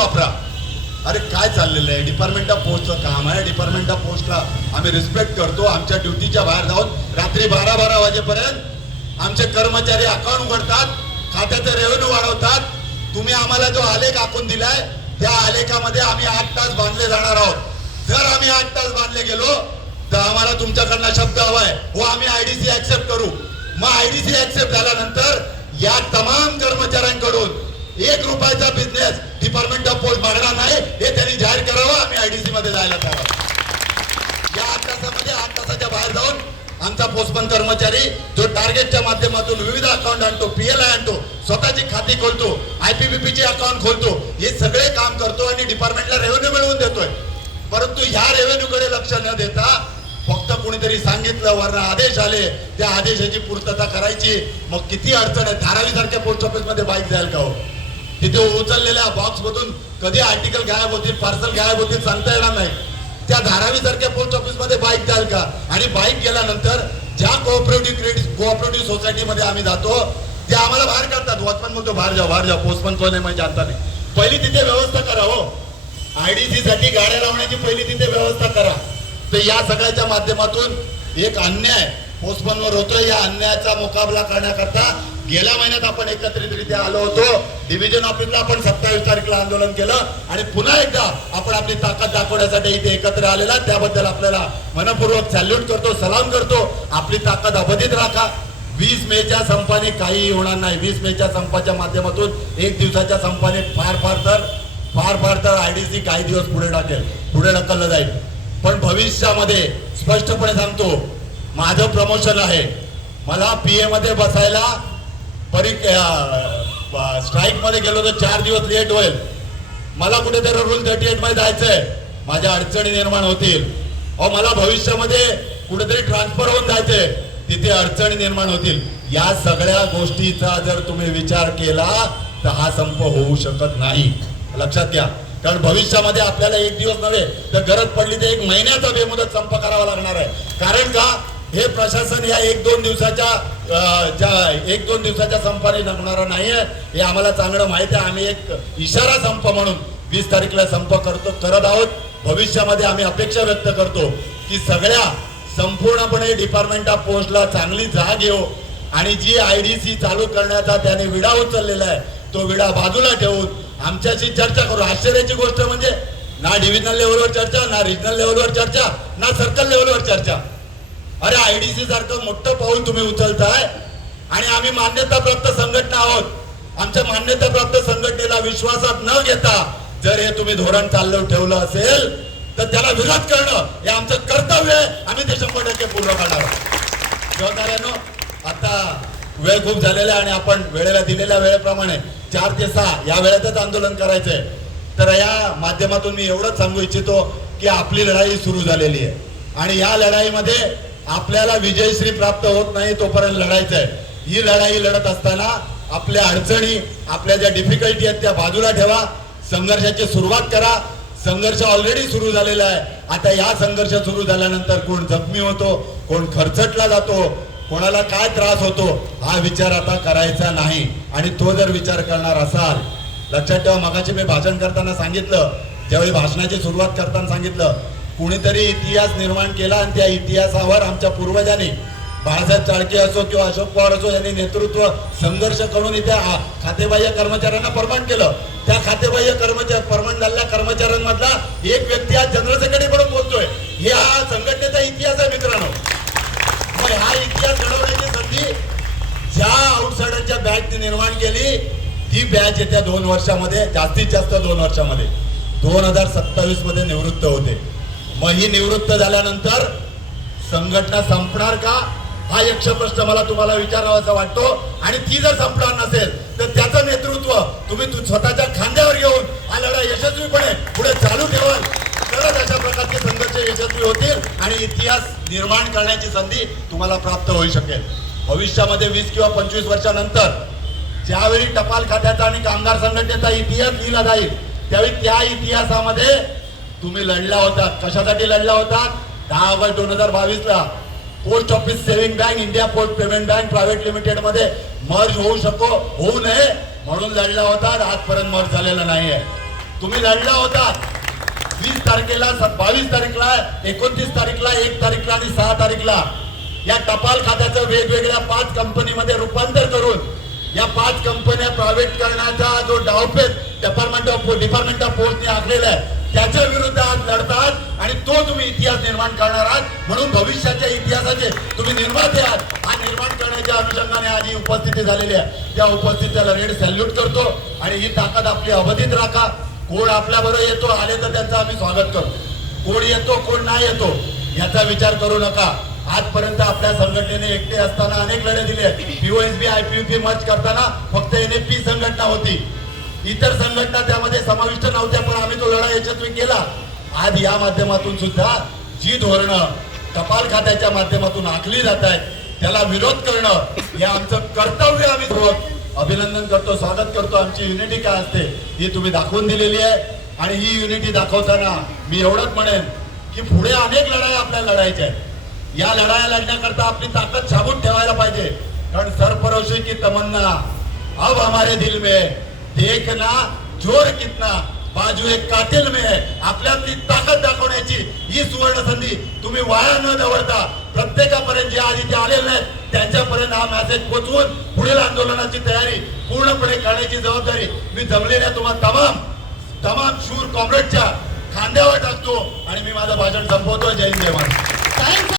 वापरा. अरे काय चाललेलं आहे? डिपार्टमेंट ऑफ पोस्टचं काम आहे. डिपार्टमेंट ऑफ पोस्टला आम्ही रिस्पेक्ट करतो. आमच्या ड्युटीच्या बाहेर जाऊन रात्री 12-12 वाजेपर्यंत आमचे कर्मचारी अकाउंट उघडतात, खात्याचे रेव्हेन्यू वाढवतात. तुम्ही आम्हाला जो आलेख आखून दिलाय त्या आलेखामध्ये आम्ही 8 तास बांधले जाणार आहोत. जर आम्ही 8 तास बांधले गेलो तर आम्हाला तुमच्याकडनं शब्द हवाय, हो आम्ही आयडीसी ऍक्सेप्ट करू. मग आयडीसी ऍक्सेप्ट झाल्यानंतर या तमाम कर्मचाऱ्यांकडून 1 रुपयाचा बिझनेस डिपार्टमेंट ऑफ पोस्ट मागणार नाही हे त्यांनी जाहीर करावं. आम्ही आयडीसी मध्ये जायला तयार. या 8 तासामध्ये 8 तासाच्या बाहेर जाऊन आमचा पोस्टमन कर्मचारी जो टार्गेटच्या माध्यमातून विविध अकाउंट आणतो, पीएलआय आणतो, स्वतःची खाती खोलतो, आयपीबीपीचे अकाउंट खोलतो, हे सगळे काम करतो आणि डिपार्टमेंटला रेव्हेन्यू मिळवून देतोय. परंतु ह्या रेव्हेन्यू कडे लक्ष न देता फक्त कोणीतरी सांगितलं, वरनं आदेश आले, त्या आदेशाची पूर्तता करायची. मग किती अडचण आहे. धारावी सारख्या पोस्ट ऑफिस मध्ये बाईक जाईल का हो? तिथे उचललेल्या बॉक्स मधून कधी आर्टिकल गायब होतील, पार्सल गायब होतील सांगता येणार नाही. त्या धारावी सारख्या पोस्ट ऑफिस मध्ये बाईक जाईल का? आणि बाईक गेल्यानंतर ज्या कोऑपरेटिव्ह सोसायटीमध्ये आम्ही जातो ते आम्हाला बाहेर काढतात. वॉचमन म्हणतो बाहेर जा, पोस्टमन कोण आहे म्हणजे जानता नाही. पहिली तिथे व्यवस्था करा हो. आयडीसी साठी गाड्या लावण्याची पहिली तिथे व्यवस्था करा. तर या सगळ्याच्या माध्यमातून एक अन्याय पोस्टमनवर होतोय. या अन्यायाचा मुकाबला करण्याकरता गेल्या महिन्यात आपण एकत्रितरित्या आलो होतो. डिव्हिजन ऑफिसला आपण 27 तारखेला आंदोलन केलं आणि पुन्हा एकदा आपण आपली ताकद दाखवण्यासाठी इथे एकत्र आलेला. त्याबद्दल आपल्याला मनपूर्वक सॅल्यूट करतो, सलाम करतो. आपली ताकद अबाधित राखा. 20 मेच्या संपाने काही होणार नाही. 20 मेच्या संपाच्या माध्यमातून 1 दिवसाच्या संपाने फार तर आयडीसी काही दिवस पुढे ढकललं जाईल. पण भविष्यामध्ये स्पष्टपणे सांगतो, माझं प्रमोशन आहे. मला पीए मध्ये बसायला स्ट्राईक मध्ये गेलो तर 4 दिवस लेट होईल. मला कुठेतरी रूल 38 मध्ये जायचंय. माझ्या अडचणी निर्माण होतील. मला भविष्यामध्ये कुठेतरी ट्रान्सफर होऊन जायचंय, तिथे अडचणी निर्माण होतील. या सगळ्या गोष्टीचा जर तुम्ही विचार केला तर हा संप होऊ शकत नाही. लक्षात घ्या. कारण भविष्यामध्ये आपल्याला 1 दिवस नव्हे तर गरज पडली तर 1 महिन्याचा बेमुदत संप करावा लागणार आहे. कारण का? हे प्रशासन या 1-2 दिवसाच्या संपाने लागणार नाहीये. हे आम्हाला चांगलं माहिती आहे. आम्ही एक इशारा संप म्हणून 20 तारखेला संप करत आहोत. भविष्यामध्ये आम्ही अपेक्षा व्यक्त करतो की सगळ्या संपूर्णपणे डिपार्टमेंट ऑफ पोस्टला चांगली जाग येऊ आणि जी आयडीसी चालू करण्याचा त्याने विडा उचललेला आहे तो विडा बाजूला ठेवून आमच्याशी चर्चा करू. आश्चर्याची गोष्ट म्हणजे ना डिव्हिजनल लेवलवर चर्चा, ना रिजनल लेवलवर चर्चा, ना सर्कल लेवलवर चर्चा. अरे आयडीसी सारखं मोठं पाऊल तुम्ही उचलताय आणि आम्ही मान्यताप्राप्त संघटना आहोत. आमच्या मान्यताप्राप्त संघटनेला विश्वासात न घेता जर हे तुम्ही धोरण चालू ठेवलं असेल तर त्याला विरोध करणं हे आमचं कर्तव्य आहे. आम्ही ते 100% पूर्ण करणार आहोत. सहकार्यानो, आता वेळ खूप झालेला आहे आणि आपण वेळेला दिलेल्या वेळेप्रमाणे 4 ते 6 या वेळेतच आंदोलन करायचंय. तर या माध्यमातून मी एवढंच सांगू इच्छितो की आपली लढाई सुरू झालेली आहे आणि या लढाईमध्ये आपल्याला विजयश्री प्राप्त होत नाही तोपर्यंत लढायचं आहे. ही लढाई लढत असताना आपल्या अडचणी, आपल्या ज्या डिफिकल्टी आहेत त्या बाजूला ठेवा. संघर्षाची सुरुवात करा. संघर्ष ऑलरेडी सुरू झालेला आहे. आता या संघर्ष सुरू झाल्यानंतर कोण जखमी होतो, कोण खरचटला जातो, कोणाला काय त्रास होतो हा विचार आता करायचा नाही. आणि तो जर विचार करणार असाल, लक्षात ठेवा, मगाशी मी भाषण करताना सांगितलं, ज्यावेळी भाषणाची सुरुवात करताना सांगितलं, कुणीतरी इतिहास निर्माण केला आणि त्या इतिहासावर आमच्या पूर्वजांनी बाळासाहेब चाळके असो किंवा अशोक पवार असो यांनी नेतृत्व संघर्ष करून इथे खातेबाह्य कर्मचाऱ्यांना परमनंट केलं. त्या खातेबाह्य परमनंट झालेल्या कर्मचाऱ्यांमधला एक व्यक्ती आज जनरल सेक्रेटरी म्हणून बोलतोय. हे हा संघटनेचा इतिहास आहे मित्रांनो. मग हा इतिहास घडवण्याची संधी ज्या आउटसायडरच्या बॅचने निर्माण केली ती बॅच येत्या 2 वर्षामध्ये, जास्तीत जास्त 2 वर्षामध्ये 2027 मध्ये निवृत्त होते. मग ही निवृत्त झाल्यानंतर संघटना संपणार का हा यक्ष प्रश्न मला तुम्हाला विचारावासा वाटतो. आणि ती जर संपणार नसेल तर त्याचं नेतृत्व तुम्ही स्वतःच्या खांद्यावर घेऊन हा लढा यशस्वीपणे पुढे चालू ठेवाल तरच अशा प्रकारचे संघर्ष यशस्वी होतील आणि इतिहास निर्माण करण्याची संधी तुम्हाला प्राप्त होऊ शकेल. भविष्यामध्ये 20 किंवा 25 वर्षानंतर ज्यावेळी टपाल खात्याचा आणि कामगार संघटनेचा इतिहास लिहिला जाईल त्यावेळी त्या इतिहासामध्ये तुम्ही लढला होता. कशासाठी लढला होता? 10 ऑगस्ट 2022 ला post office saving bank India post payment bank private limited मध्ये मर्ज होऊ नये म्हणून लढला होता. आजपर्यंत मर्ज झालेला नाहीये. तुम्ही लढला होता 20 तारखेला 22 तारीखला 29 तारीखला 1 तारीखला आणि 6 तारीखला या टपाल खात्याचं वेगवेगळ्या 5 कंपनीमध्ये रूपांतर करून या 5 कंपन्या प्रायव्हेट करण्याचा जो डावपेच डिपार्टमेंट ऑफ पोस्टने आखलेला आहे त्याच्या विरोधात लढतात आणि तो तुम्ही इतिहास निर्माण करणार आहात म्हणून भविष्याच्या इतिहासाचे तुम्ही निर्माते आहात हा निर्माण करण्याच्या अनुषंगाने आज ही उपस्थिती झालेली आहे त्या उपस्थितीला रेड सॅल्यूट करतो आणि ही ताकद आपली अवधीत राखा कोण आपल्या बरोबर येतो आले तर त्यांचं आम्ही स्वागत करतो कोण येतो कोण नाही येतो याचा विचार करू नका आजपर्यंत आपल्या संघटनेने एकटे असताना अनेक लढे दिले पीओएसबी आयपीयूपी मर्ज करताना फक्त एनएफपी संघटना होती इतर संघटना त्यामध्ये समाविष्ट नव्हत्या पण आम्ही तो लढा यशस्वी केला आज या माध्यमातून सुद्धा जी धोरणं टपाल खात्याच्या माध्यमातून आखली जात आहेत त्याला विरोध करणं हे आमचं कर्तव्य आम्ही अभिनंदन करतो स्वागत करतो आमची युनिटी काय असते ही तुम्ही दाखवून दिलेली आहे आणि ही युनिटी दाखवताना मी एवढंच म्हणेन की पुढे अनेक लढाई आपल्याला लढायच्या आहेत या लढाया लढण्याकरता आपली ताकद साबूत ठेवायला पाहिजे कारण सरफरोशी की तमन्ना अब हमारे दिल में देखना जोर कितना बाजू एक कातिल में है आपल्यातली ताकद दाखवण्याची ही सुवर्ण संधी तुम्ही वाया न दवडता प्रत्येकापर्यंत जे आज इथे आलेले नाहीत त्यांच्यापर्यंत हा मेसेज पोहोचवून पुढील आंदोलनाची तयारी पूर्णपणे करण्याची जबाबदारी मी जमलेल्या तुम्हाला तमाम शूर कॉम्रेडच्या खांद्यावर टाकतो आणि मी माझं भाषण संपवतो जय हिंद जय महाराष्ट्र